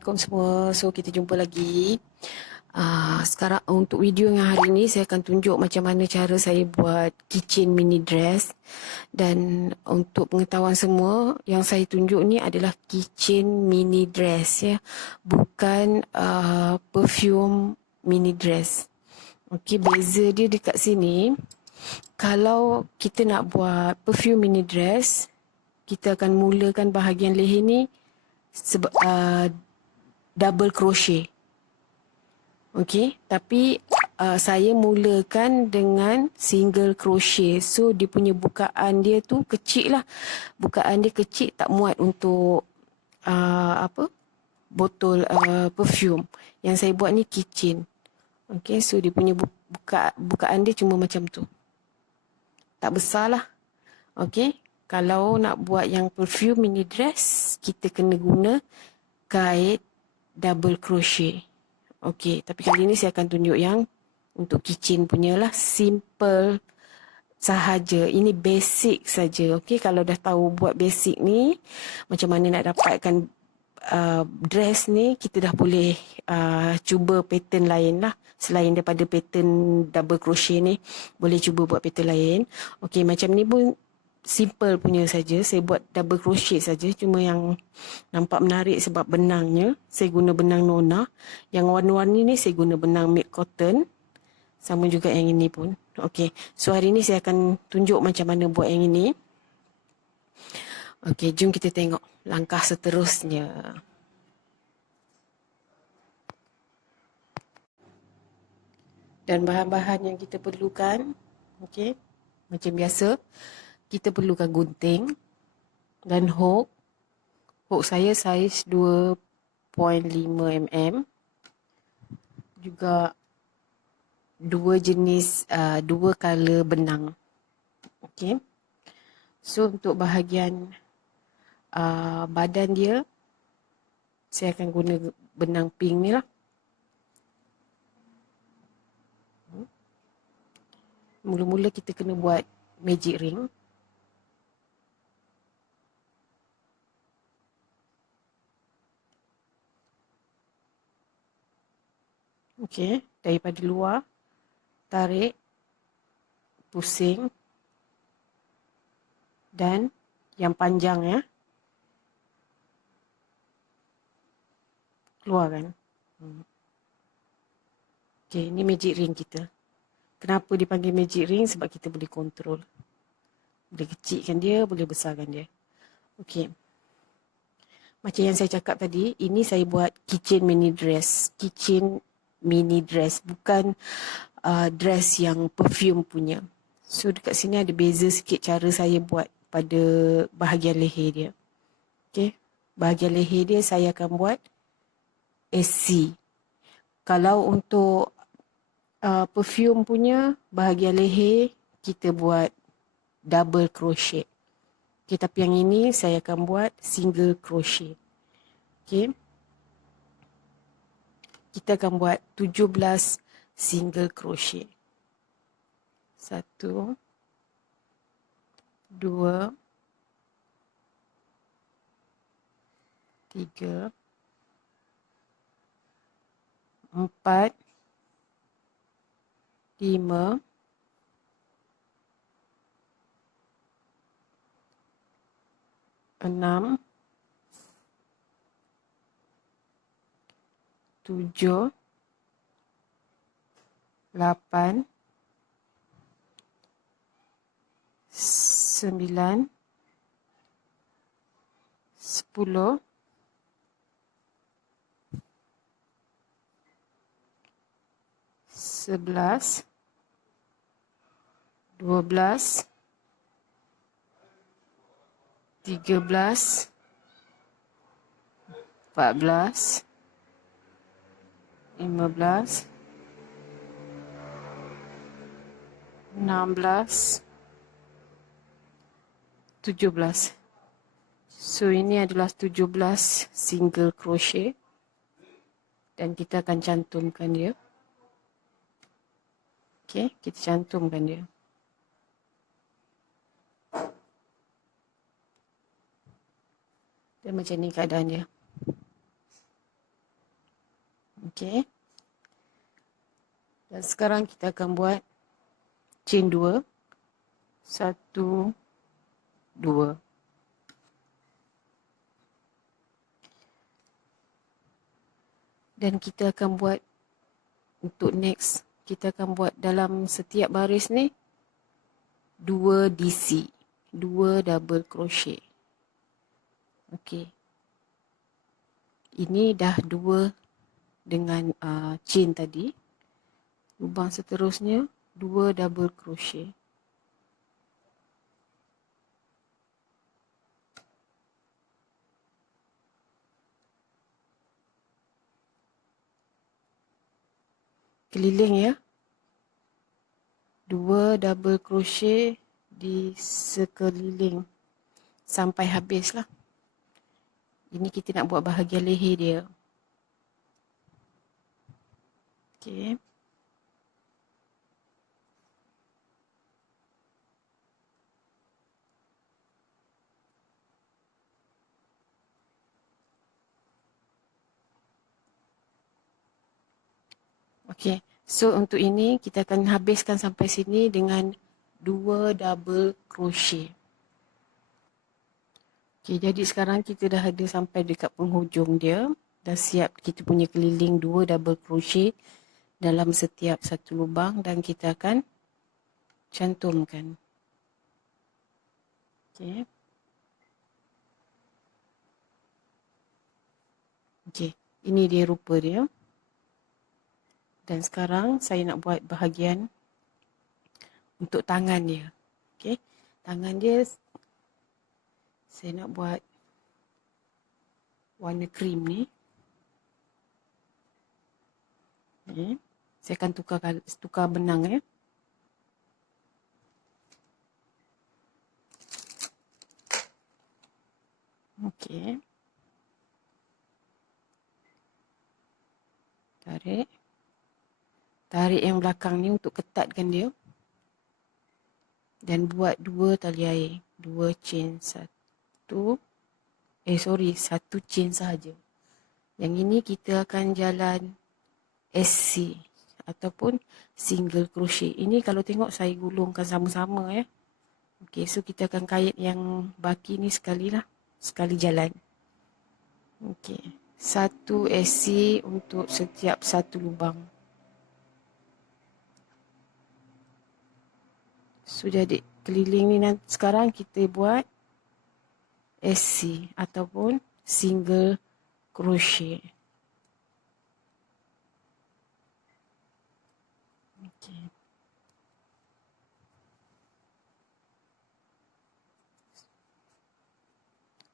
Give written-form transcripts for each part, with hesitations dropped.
Assalamualaikum semua. So kita jumpa lagi. Sekarang untuk video yang hari ni saya akan tunjuk macam mana cara saya buat keychain mini dress. Dan untuk pengetahuan semua, yang saya tunjuk ni adalah keychain mini dress ya. Bukan perfume mini dress. Okey, beza dia dekat sini. Kalau kita nak buat perfume mini dress, kita akan mulakan bahagian leher ni double crochet. Okey, tapi saya mulakan dengan single crochet. So dia punya bukaan dia tu kecil lah. Bukaan dia kecil, tak muat untuk botol perfume. Yang saya buat ni keychain. Okey, so dia punya bukaan dia cuma macam tu. Tak besar lah. Okey, kalau nak buat yang perfume mini dress, kita kena guna kait double crochet. Okey, tapi kali ni saya akan tunjuk yang untuk keychain punya lah. Simple sahaja. Ini basic saja. Okey, kalau dah tahu buat basic ni, macam mana nak dapatkan dress ni, kita dah boleh cuba pattern lain lah. Selain daripada pattern double crochet ni, boleh cuba buat pattern lain. Okey, macam ni pun simple punya saja. Saya buat double crochet saja. Cuma yang nampak menarik sebab benangnya, saya guna benang Nona. Yang warna-warni ni saya guna benang Milk Cotton. Sama juga yang ini pun. Okey, so hari ni saya akan tunjuk macam mana buat yang ini. Okey, jom kita tengok langkah seterusnya. Dan bahan-bahan yang kita perlukan, okey, macam biasa, kita perlukan gunting dan hook. Hook saya saiz 2.5 mm. Juga dua jenis, dua color benang. Okey. So untuk bahagian badan dia, saya akan guna benang pink ni lah. Mula-mula kita kena buat magic ring. Okey, daripada luar, tarik, pusing, dan yang panjang ya, keluarkan. Okey, ini magic ring kita. Kenapa dipanggil magic ring? Sebab kita boleh kontrol. Boleh kecilkan dia, boleh besarkan dia. Okey. Macam yang saya cakap tadi, ini saya buat keychain mini dress. Keychain mini dress, bukan dress yang perfume punya. So dekat sini ada beza sikit cara saya buat pada bahagian leher dia. Okey. Bahagian leher dia saya akan buat SC. Kalau untuk perfume punya bahagian leher, kita buat double crochet. Okay, tapi yang ini saya akan buat single crochet. Okay. Kita akan buat 17 single crochet. 1, 2, 3, 4, 5, 6, 7, 8, 9, 10, 11, 12, 13, 14, 15, 16, 17. So ini adalah 17 single crochet. Dan kita akan cantumkan dia. Okey, kita cantumkan dia. Dan macam ni keadaannya. Okey. Dan sekarang kita akan buat chain 2. 1, 2. Dan kita akan buat untuk next, kita akan buat dalam setiap baris ni 2 DC, 2 double crochet. Okey. Ini dah 2 dengan chain tadi. Lubang seterusnya 2 double crochet. Keliling ya. 2 double crochet di sekeliling sampai habis lah. Ini kita nak buat bahagian leher dia. Okey. Okey. So untuk ini kita akan habiskan sampai sini dengan 2 double crochet. Okey, jadi sekarang kita dah ada sampai dekat penghujung dia. Dah siap kita punya keliling 2 double crochet dalam setiap satu lubang dan kita akan cantumkan. Okey. Okey, ini dia rupa dia. Dan sekarang saya nak buat bahagian untuk tangan dia. Okey. Tangan dia saya nak buat warna krim ni. Okay. Saya akan tukar benang ya. Okey. Tarik. Tarik yang belakang ni untuk ketatkan dia. Dan buat 2 tali air. 2 chain 1. Satu chain sahaja. Yang ini kita akan jalan SC ataupun single crochet. Ini kalau tengok saya gulungkan sama-sama ya. Okey, so kita akan kait yang baki ni sekali lah. Sekali jalan. Okey. 1 SC untuk setiap satu lubang. So jadi keliling ni nanti sekarang kita buat SC ataupun single crochet. Okey.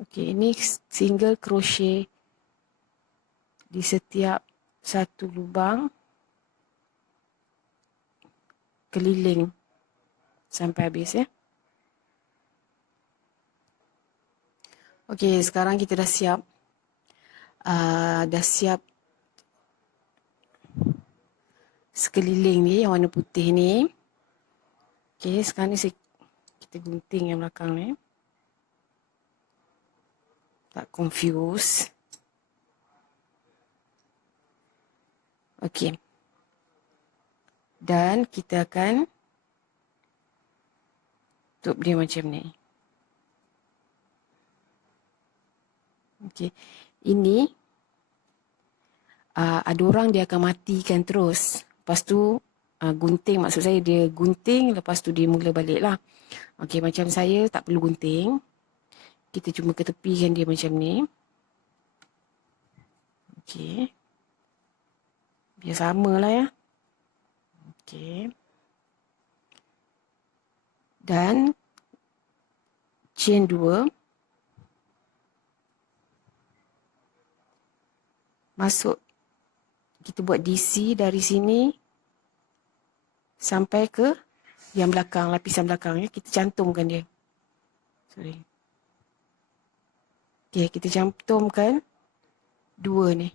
Okey, ini single crochet di setiap satu lubang keliling sampai habis ya. Okey, sekarang kita dah siap. Dah siap sekeliling ni yang warna putih ni. Okey, sekarang ni kita gunting yang belakang ni. Tak confuse. Okey. Dan kita akan tutup dia macam ni. Okey. Ini ada orang dia akan matikan terus. Lepas tu gunting, maksud saya dia gunting lepas tu dia mula balik lah. Okey, macam saya tak perlu gunting. Kita cuma ketepikan dia macam ni. Okey. Biar sama lah ya. Okey. Dan chain 2. Masuk. Kita buat DC dari sini sampai ke yang belakang, lapisan belakang ya. Kita cantumkan dia. Sorry. Okey, kita cantumkan 2 ni.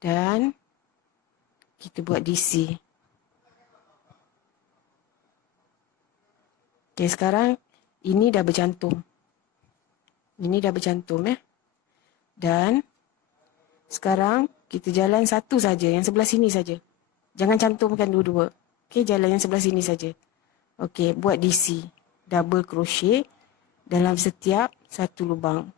Dan kita buat DC. Okey, sekarang ini dah bercantum. Ya. Dan kita akan cantumkan 2 ni. Dan kita buat DC. Okey, sekarang ini dah bercantum. Ini dah bercantum. Dan kita akan cantumkan 2 ni. Dan kita buat DC. Okey, sekarang ini dah bercantum. Ini dah bercantum. Dan kita akan cantumkan 2 ni. Dan kita buat DC. Okey, sekarang ini dah bercantum. Ini dah bercantum. Dan Sekarang kita jalan satu saja, yang sebelah sini saja. Jangan cantumkan dua-dua. Okey, jalan yang sebelah sini saja. Okey, buat DC. Double crochet dalam setiap satu lubang.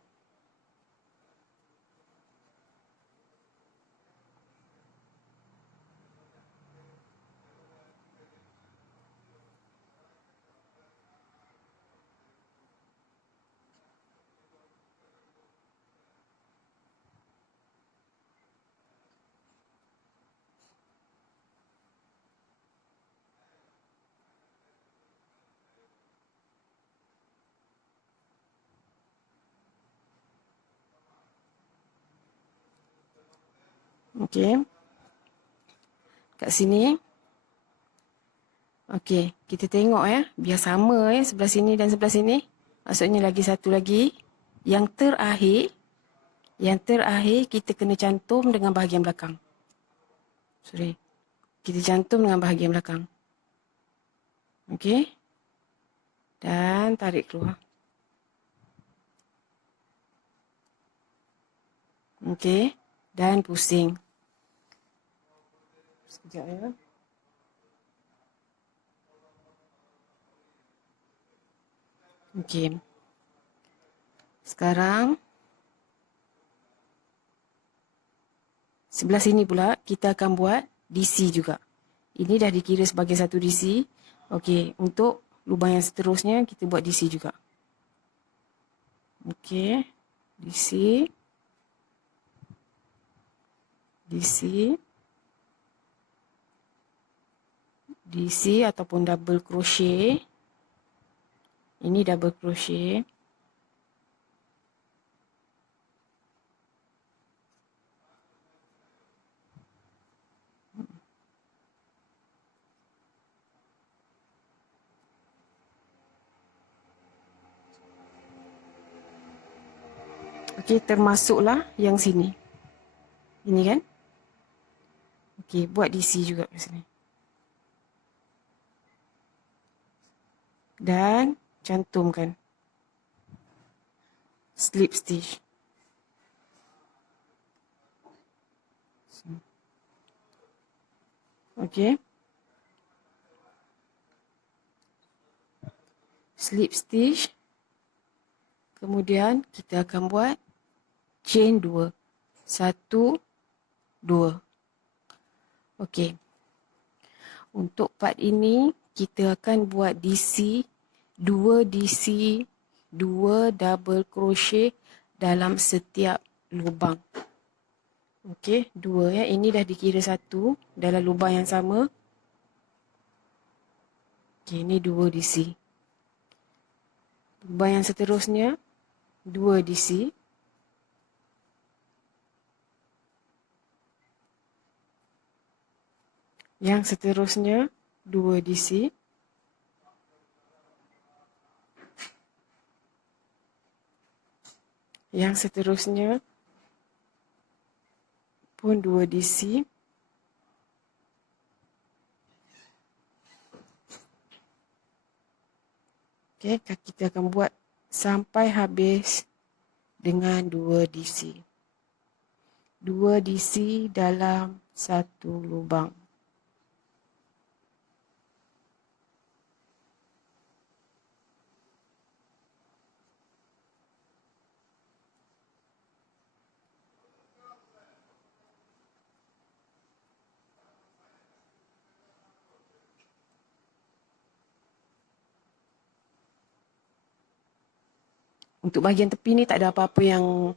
Okey. Kat sini. Okey, kita tengok ya. Biar sama ya sebelah sini dan sebelah sini. Maksudnya lagi satu lagi. Yang terakhir kita kena cantum dengan bahagian belakang. Sorry. Kita cantum dengan bahagian belakang. Okey. Dan tarik keluar. Okey. Dan pusing. Sekejap ya. Okey. Sekarang sebelah sini pula kita akan buat DC juga. Ini dah dikira sebagai satu DC. Okey, untuk lubang yang seterusnya kita buat DC juga. Okey. DC. DC. DC ataupun double crochet. Ini double crochet. Okey, termasuklah yang sini. Ini kan? Okey, buat DC juga kat sini. Dan cantumkan slip stitch. Okey. Slip stitch. Kemudian kita akan buat chain 2. 1, 2. Okey. Untuk part ini kita akan buat DC, 2 DC, 2 double crochet dalam setiap lubang. Okey, 2 ya. Ini dah dikira 1 dalam lubang yang sama. Okey, ini 2 DC. Lubang yang seterusnya 2 DC. Yang seterusnya 2 DC. Yang seterusnya pun 2 DC. Okey, kita akan buat sampai habis dengan 2 DC. 2 DC dalam satu lubang. Untuk bahagian tepi ni tak ada apa-apa yang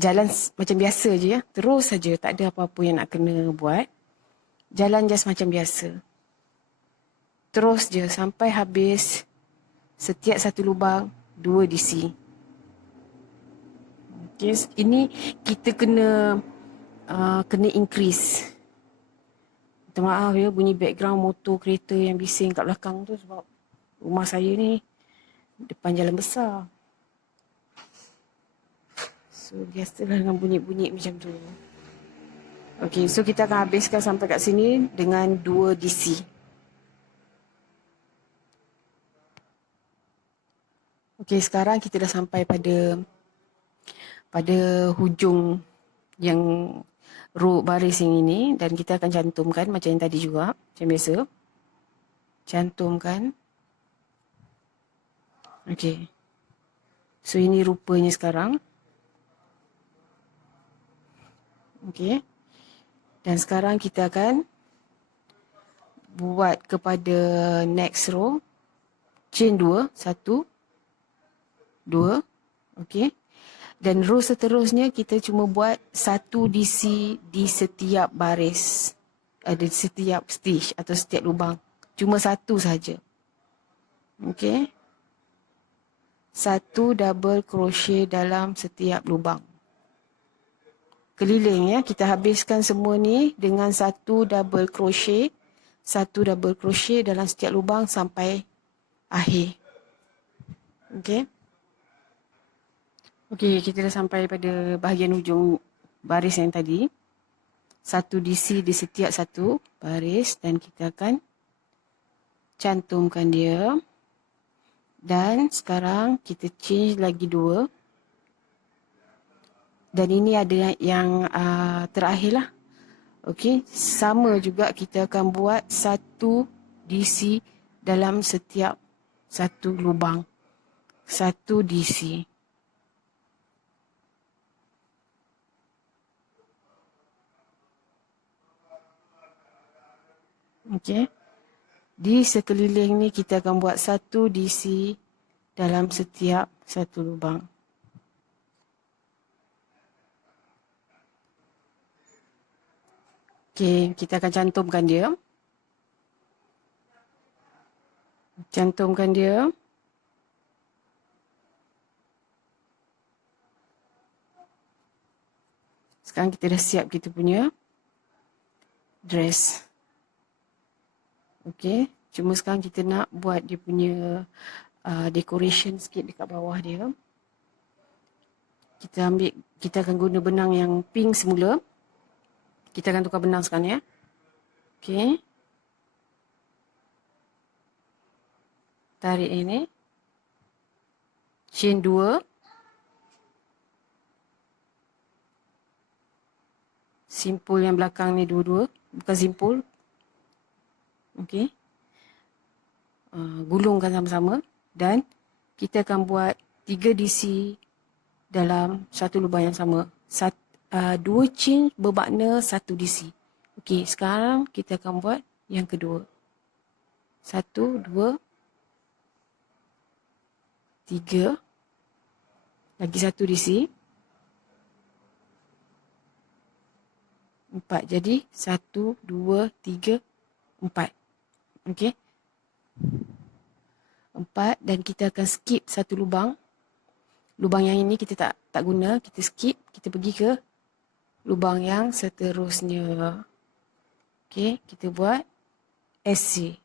jalan macam biasa je ya. Terus saja, tak ada apa-apa yang nak kena buat. Jalan just macam biasa. Terus je sampai habis setiap satu lubang 2 DC. Okay, ini kita kena increase. Minta maaf ya, bunyi background motor kereta yang bising kat belakang tu sebab rumah saya ni depan jalan besar. So, biasalah dengan bunyi-bunyi macam tu. Okey, so kita akan habiskan sampai kat sini dengan 2 DC. Okey, sekarang kita dah sampai pada pada hujung yang row baris yang ini, dan kita akan cantumkan macam yang tadi juga, macam biasa. Cantumkan. Okey. So ini rupanya sekarang. Okey. Dan sekarang kita akan buat kepada next row. Chain 2, 1, 2. Okey. Dan row seterusnya kita cuma buat 1 DC di setiap baris. Di setiap stitch atau setiap lubang. Cuma 1 saja. Okey. 1 double crochet dalam setiap lubang. Keliling ya, kita habiskan semua ni dengan 1 double crochet. 1 double crochet dalam setiap lubang sampai akhir. Okey. Okey, kita dah sampai pada bahagian hujung baris yang tadi. 1 DC di setiap satu baris dan kita akan cantumkan dia. Dan sekarang kita change lagi 2. Dan ini ada yang terakhir lah. Okey, sama juga kita akan buat 1 DC dalam setiap satu lubang. 1 DC. Okey. Di sekeliling ni kita akan buat 1 DC dalam setiap satu lubang. Okey, kita akan cantumkan dia. Cantumkan dia. Sekarang kita dah siap kita punya dress. Okey, cuma sekarang kita nak buat dia punya decoration sikit dekat bawah dia. Kita akan guna benang yang pink semula. Kita akan tukar benang sekarang ya. Okey. Tarik ini. Chain 2. Simpul yang belakang ni dua-dua. Bukan simpul. Okey. Gulungkan sama-sama. Dan kita akan buat 3 DC dalam satu lubang yang sama. 2 chain bermakna 1 DC. Okey, sekarang kita akan buat yang kedua. 1, 2, 3. Lagi 1 DC. 4. Jadi 1, 2, 3, 4. Okey. 4 dan kita akan skip satu lubang. Lubang yang ini kita tak guna, kita skip, kita pergi ke lubang yang seterusnya. Okey, kita buat SC.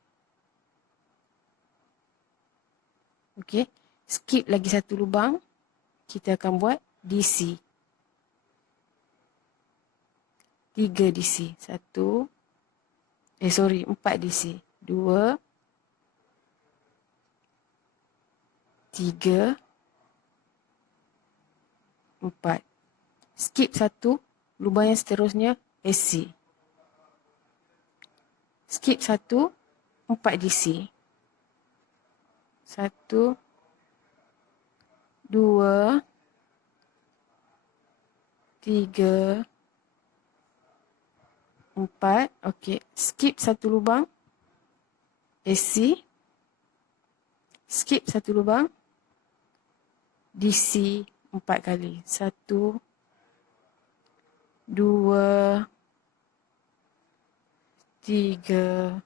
Okey, skip lagi satu lubang, kita akan buat DC. 3 DC. 4 DC. 2, 3, 4. Skip satu, lubang yang seterusnya SC. Skip satu, 4 DC. 1, 2, 3, 4. Okey, skip satu lubang SC. Skip satu lubang DC 4 kali. 1, 2, 3,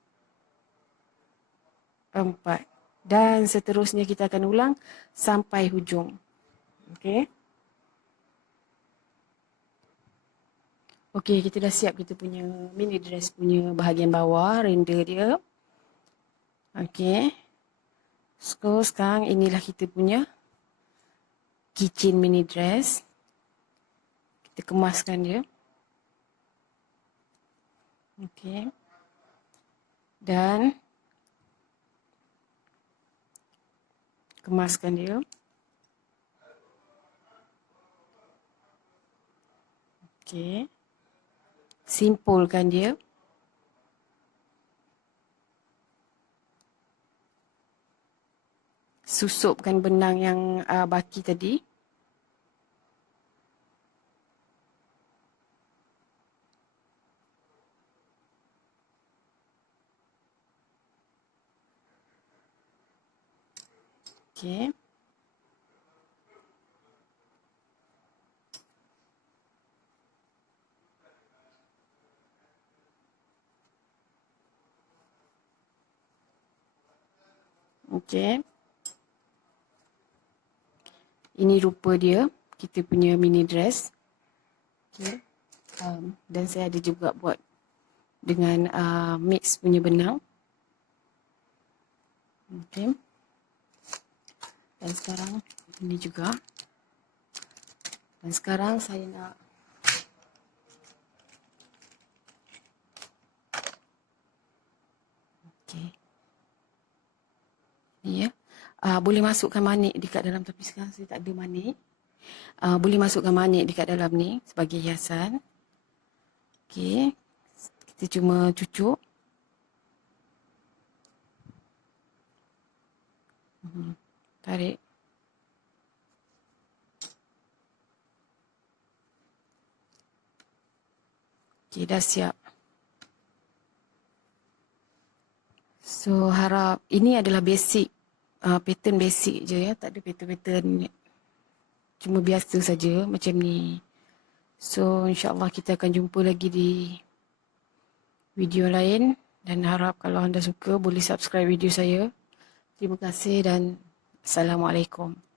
4. Dan seterusnya kita akan ulang sampai hujung. Okey. Okey, kita dah siap kita punya mini dress punya bahagian bawah, render dia. Okey. So, sekarang inilah kita punya kitchen mini dress. Kita kemaskan dia. Okey. Dan kemaskan dia. Okey. Simpulkan dia. Susupkan benang yang baki tadi. Okey. Okey. Ini rupa dia, kita punya mini dress. Okay. Dan saya ada juga buat dengan mix punya benang. Okay. Dan sekarang ini juga. Dan sekarang saya nak ni ya. Boleh masukkan manik dekat dalam, tapi sekarang saya tak ada manik. Boleh masukkan manik dekat dalam ni sebagai hiasan. Okey. Kita cuma cucuk. Tarik. Okey, dah siap. So, harap ini adalah basic, pattern basic je ya. Tak ada pattern-pattern, cuma biasa saja macam ni. So, insyaAllah kita akan jumpa lagi di video lain. Dan harap kalau anda suka boleh subscribe video saya. Terima kasih dan Assalamualaikum.